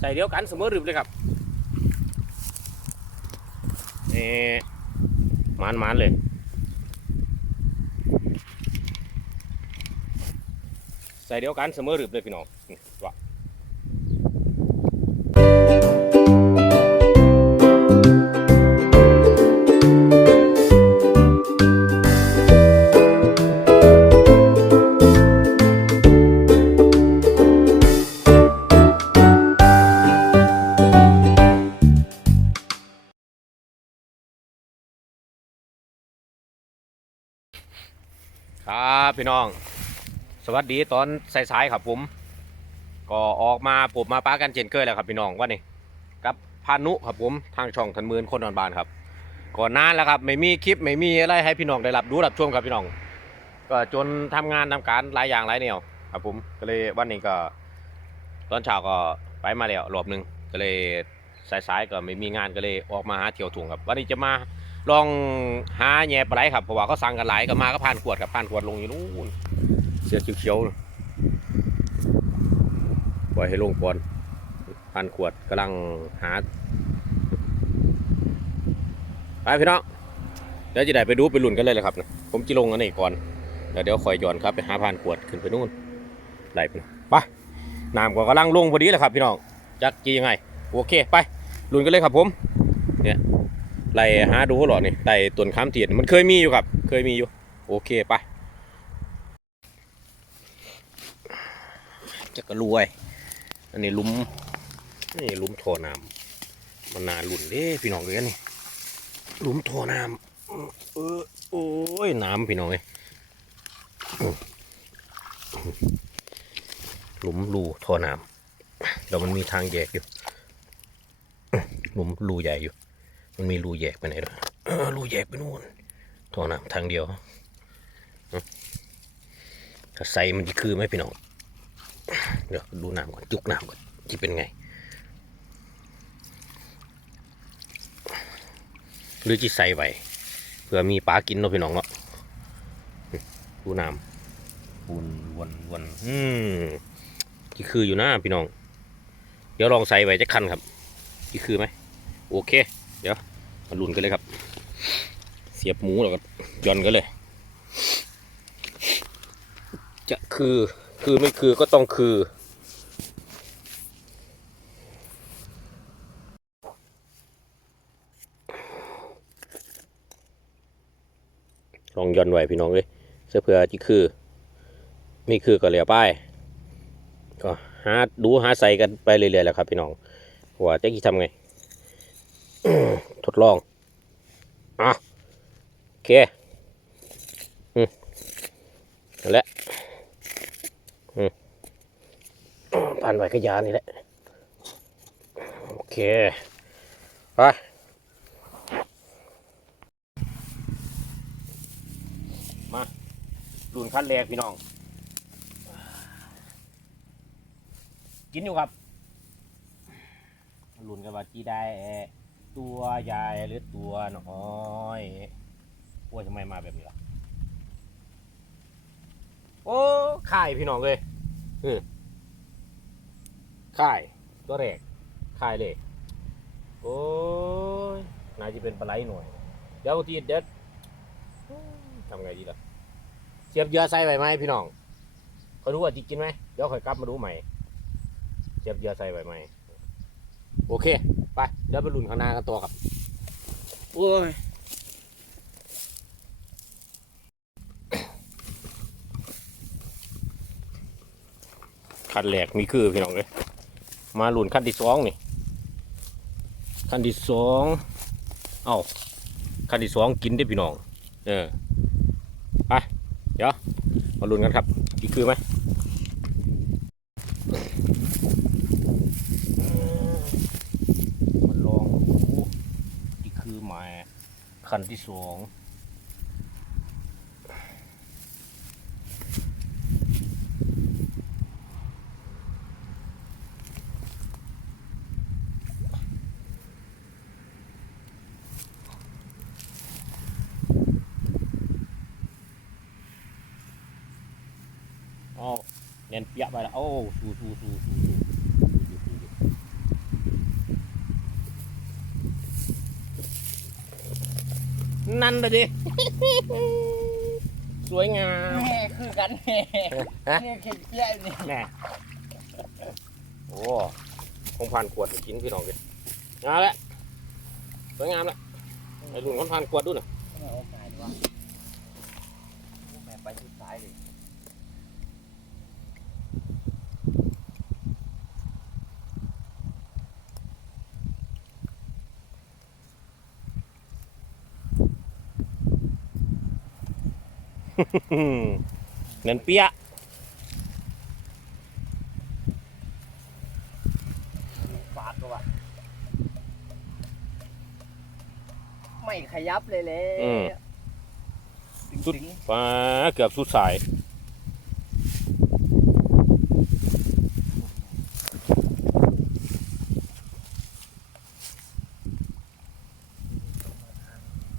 ใส่เดียวกันเสมอรึบเลยครับเอ๊มานมานๆเลยใส่เดียวกันเสมอรึบเลยพี่น้อง ครับพี่น้อง สวัสดีตอนสายๆครับผม ก็ออกมาผมมาป้ากันเจนเกอร์แล้วครับพี่น้องว่านี่กับพานุครับผมทางช่องทันมือนคนนอนบานครับก่อนนานแล้วครับไม่มีคลิปไม่มีอะไรให้พี่น้องได้รับดูรับชมครับพี่น้อง ก็จนทำงานทำการหลายอย่างหลายแนวครับผมก็เลยวันนี้ก็ ตอนเช้าก็ไปมาแล้วรอบหนึ่งก็เลยสายๆก็ไม่มีงานก็เลยออกมาหาเที่ยวถุงครับวันนี้จะมา ลองหาแหย่ปลาไหลครับเพราะว่าเขาสั่งกันหลายก็มาก็ผ่านขวดครับผ่านขวดลงอยู่นู่นเสียเขียวๆน่ะปล่อยให้ลงก่อนผ่านขวดกำลังหาไปพี่น้องเดี๋ยวจะได้ไปดูไปลุ่นกันเลยเลยครับนะผมจะลงอันนี้ก่อนเดี๋ยวเดี๋ยวคอยย้อนครับไปหาผ่านขวดขึ้นไปนู่นไหลไปไปน้ำก็กำลังลงพอดีเลยครับพี่น้องจักจียังไงโอเคไป ลุ่นกันเลยครับผมเนี่ย ไล่หาดูหรอนี่ไต่ต้นข้ามเทียนมันเคยมีอยู่ครับ เคยมีอยู่ โอเคไปจะกระรวย อันนี้ลุมนี่ลุมโทน้ำมันนาหลุนเด้พี่น้องเลยนี่ลุมโทน้ำเออโอ้ยน้ำพี่น้องเลยหลุมรูโทน้ำเดี๋ยวมันมีทางแยกอยู่ หลุมรูใหญ่อยู่ มันมีรูแยกไปไหนด้วยเออรูแยกไปนู่นท่อน้ำทางเดียวเอ้าถ้าใส่มันจะคือไหมพี่น้อง เดี๋ยวดูน้ำก่อนจุกน้ำก่อนจะเป็นไง หรือจะใส่ไว้เพื่อมีปลากินเนาะพี่น้องเนาะดูน้ำวนวนวนอืมที่คืออยู่นะพี่น้อง เดี๋ยวลองใส่ไว้จะคันครับที่คือไหม โอเค เดี๋ยวมาลุนกันเลยครับ เสียบหมูแล้วก็ย่อนกันเลย จะคือคือไม่คือก็ต้องคือลองย่อนไหวพี่น้องเลยเสื้อเผื่อจะคือ ไม่คือก็เหลียวป้ายก็หาดูหาใส่กันไปเรื่อยๆแหล้วครับพี่น้องว่าจะกี่ทำไง ทดลอง อะ โอเค อืมนั่นแหละ อืมผ่านไหวกระยานี่แหละ โอเค ไปมารุนขั้นแรกพี่น้อง กินอยู่ครับรุนกันว่าจีได้ ตัวใหญ่หรือตัวน้อยโอ้ยทำไมมาแบบนี้ล่ะ โอ้ข่ายพี่น้องเลยอืมข่ายตัวแรกข่ายเลย โอ้ยน่าจะเป็นปลาไหลหน่อย เดี๋ยวทีเด็ดทำไงดีล่ะ เสียบเหยื่อใส่ไว้ไหมพี่น้องเขารู้ว่าจะกินไหมเดี๋ยวค่อยกลับมาดูใหม่ เสียบเหยื่อใส่ไว้ไหมโอเค ไปเดี๋ยวไปลุ้นข้างหน้ากันตัวครับโอ้ยขั้นแรกมีคือพี่น้องเลยมาลุ้นขั้นที่สองนี่ขั้นที่สองเอ้าขั้นที่สองกินได้อพี่น้อง เออไปเดี๋ยวมาลุ้นกันครับอีกคือไหม ขันที่สองเน้นเปียไปแล้วโอ้สู้สู้สู้สู้ นั่นเลยดิ สวยงามแม่คือกันแม่ฮะเนี่ยเข็ดเปี้ยนี่แน่โอ้คงผ่านขวดให้กินพี่น้องเลยงามแล้วสวยงามแล้วไอ้รุ่นคนผ่านขวดดูหน่อย แม่โอกาสวะแม่ไปที่ซ้ายเลย อืม เน้นเปี้ยะฟาดก็ว่ะไม่ขยับเลยเลยสุดถึงฟ้าเกือบสุดสาย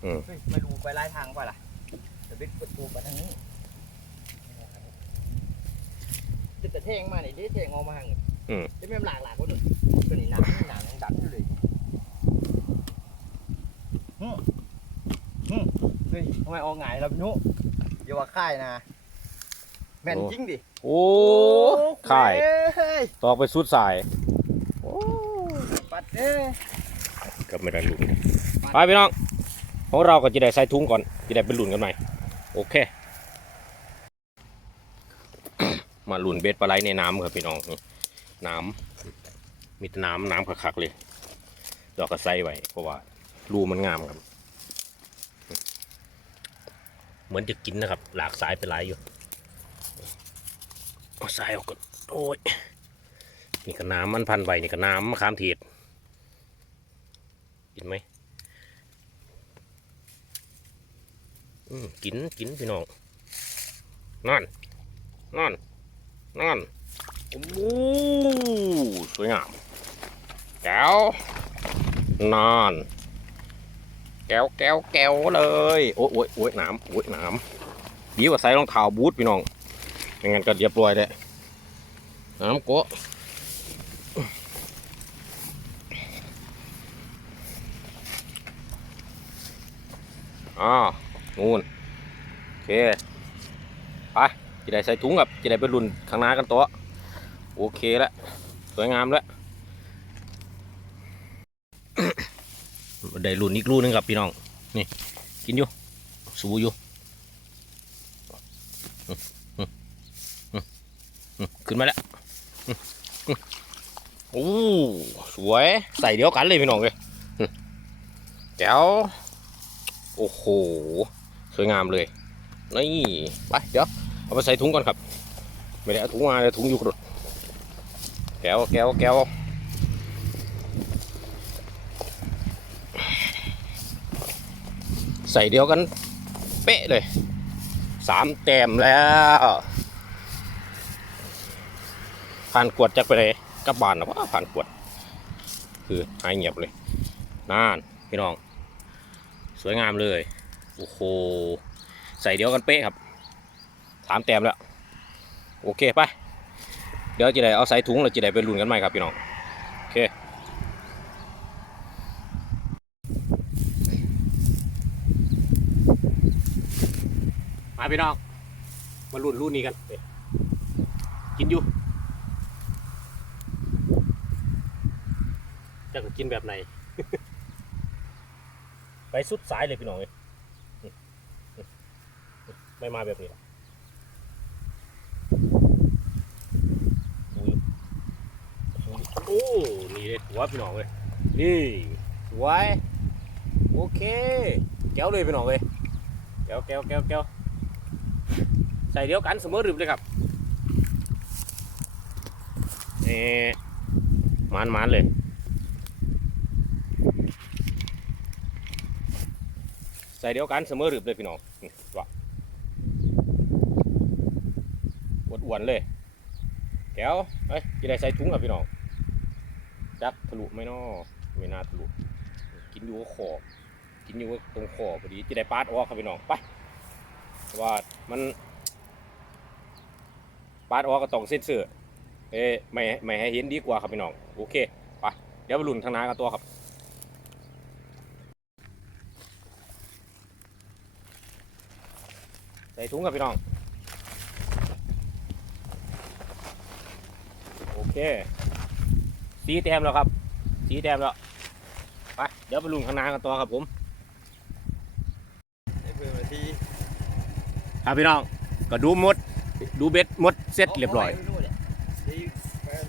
เฮ้ยไม่รู้ไปไล่ทางไปล่ะเดี๋ ยวบิ๊กประตูไปทางนี้จะแต่เท่งมานี่ดิเท่งออกมาทางนี้จะไม่หลากหลากก็ดูตัวนี้หนักหนักยังดันอยู่เลยฮึ่มฮึ่มเฮ้ยทำไมออกหงายแล้วพี่นุอย่าว่าค่ายนะ แม่นจริงดิโอ้ข่ายเฮ้ยตอกไปสุดสายโอ้ปัดเอ้ยก็ไม่ได้ลุ้นไปพี่น้องของเราก็จะได้ใส่ถุงก่อนจะได้เป็นลุ้นกันใหม่โอ เค มาลุ้นเบ็ดปลาไหลในน้ำครับพี่น้องนี่น้ำมีแต่น้ำน้ำคักๆเลยเราก็ใส่ไว้เพราะว่ารูมันงามครับ เหมือนจะกินนะครับ หลากสายไปหลายอยู่เอาสายออกก่อนโอ้ยนี่ก็น้ำมันพันไว้นี่ก็น้ำมะขามเทศกินไหมอืม กินกินพี่น้องนั่นนั่นนั่นโอ้สวยงามแก้วนานแก้วแก้วแก้วเลย โอ้ยโอ้ยโอ้ยน้ำโอ้ยน้ำดีกว่าใส่รองเท้าบูทพี่น้องไม่งั้นก็เรียบร้อยเลยน้ำโกะอ่า นู่นโอเค ไปจะได้ใส่ถุงกับจะได้ไปรุ่นข้างหน้ากันตัวโอเคแล้วสวยงามแล้วได้รุ่นอีกรุ่นหนึงครับพี่น้อง นี่ กินอยู่ สูอยู่ขึ้นมาแล้วโอ้สวย ใส่เดียวกันเลยพี่น้องเลยแจ๋วโอ้โห สวยงามเลยนี่ไปเดี๋ยวเอาไปใส่ถุงก่อนครับ ไม่ได้เอาถุงมาเลยถุงอยู่กระดแก้วแก้วแก้วใส่เดียวกัน เป๊ะเลยสามแต้มแล้วผ่านกวดจากไปเลยกลับบานนะว่าผ่านกวด คือหายเงียบเลยนานพี่น้อง สวยงามเลย โอ้โห ใส่เดียวกันเป๊ะครับสามแต้มแล้ว โอเคไป เดี๋ยวจะได้เอาใส่ถุงแล้วจะได้ไปลุ้นกันใหม่ครับพี่น้อง โอเคมาพี่น้อง มาลุ้นรุ่นนี้กันเกินอยู่จะกินแบบไหน ไปสุดสายเลยพี่น้องเลยอืมอืมอืม ไม่มาแบบนี้หรอกโอ้ นี่เลยหัวพี่น้องเลยนี่สวยโอเคแก้วเลยพี่น้องเลยแก้วแก้วแก้วแก้วใส่เดียวกันเสมอรึบเลยครับเอ๊มันมันเลยใส่เดียวกันเสมอรึบเลยพี่น้องนี่ว่า อ้วนๆเลย แก้วเฮ้ยจะได้ใส่ถุงครับพี่น้องจักทะลุไม่นอไม่น่าทะลุกินอยู่กับขอบ กินอยู่ก็ตรงขอบพอดีจะได้ปาดออกครับพี่น้องไปเพราะว่ามันปาดออกก็ต้องเส้นเสือเอ้ไม่ไม่ให้เห็นดีกว่าครับพี่น้องโอเคไปเดี๋ยวไปลุ้นทางน้ากันตัวครับส่ถุงกับพี่น้อง โอ เคสีแต้มแล้วครับ สีแต้มแล้วไปเดี๋ยวไปลุนข้างหน้ากันต่อครับผมไอ้เพื่อนมาที่ครับพี่น้องก็ดูมด ดูเบ็ดมดเสร็จเรียบร้อยที่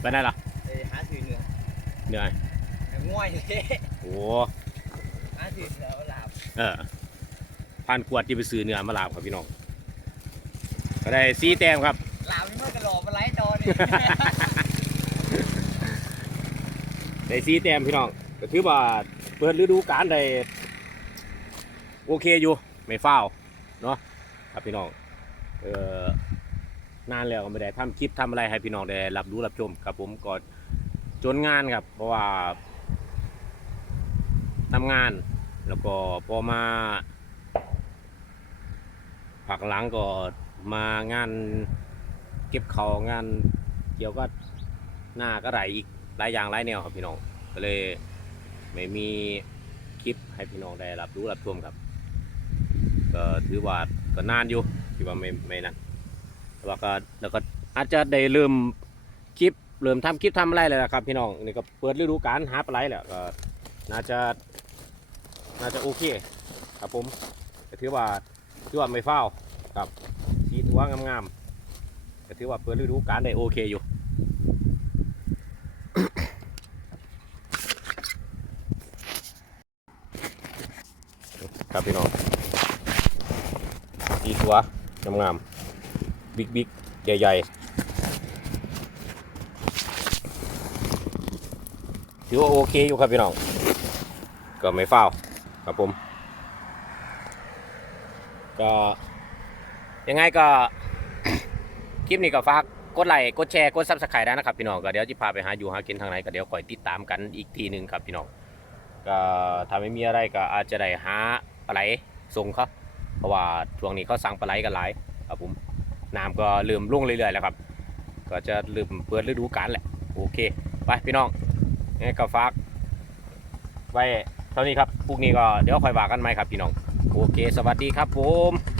ไปได้ละไปหาถือเนื้อเหนื่อยง่อยเลยโอ้หาถือเนื้อลาบเออพันขวดที่ไปซื้อเนื้อมาลาบครับพี่น้องก็ได้สีแต้มครับลาบนี่มันกระโหลกมาไล่จอนี่ ได้สีแต้มพี่น้องก็ถือว่าเปิดฤดูกาลได้โอเคอยู่ไม่ฟ้าวเนาะครับพี่น้องเออนานแล้วก็ไม่ได้ทำคลิปทำอะไรให้พี่น้องได้รับรู้รับชมครับผมก็จนงานครับ เพราะว่าทำงาน แล้วก็พอมาผักหลังก็มางานเก็บเขางานเกี่ยวกับหน้ากระไรอีก หลายอย่างหลายแนวครับพี่น้องก็เลยไม่มีคลิปให้พี่น้องได้รับรู้รับชมครับ ก็ถือว่าก็นานอยู่ที่ว่าไม่ไม่นั่นแต่ว่าก็แล้วก็อาจจะได้เริ่มคลิปเริ่มทำคลิปทำอะไรเลยนะครับ พี่น้องนี่ก็เปิดฤดูกาลหาปลาไหลแล้วก็น่าจะน่าจะโอเคครับผมก็ถือว่าถือว่าไม่เฝ้าครับสีตัวงามๆก็ถือว่าเปิดฤดูกาลได้โอเคอยู่ ครับพี่น้องสีตัวงามๆบิ๊กบิ๊กใหญ่ๆถือว่าโอเคอยู่ครับพี่น้อง ก็ไม่เฝ้าครับผม ก็ยังไงก็ คลิปนี้ก็ฝากกดไลค์กดแชร์กดซับสไครต์ได้นะครับพี่น้องก็เดี๋ยวจะพาไปหาอยู่หากินทางไหนก็เดี๋ยวคอยติดตามกันอีกทีหนึ่งครับพี่น้องก็ถ้าไม่มีอะไรก็อาจจะได้หา ปลาไหลส่งครับเพราะว่าช่วงนี้เขาสั่งปลาไหลกันหลายครับผมน้ำก็เริ่มลงเรื่อยๆแล้วครับ ก็จะเริ่มเปิดฤดูกาลแหละโอเคไปพี่น้องนี่ก็ฝากไว้เท่านี้ครับพรุ่งนี้ก็เดี๋ยวคอยว่ากันไหมครับพี่น้อง โอเค สวัสดีครับผม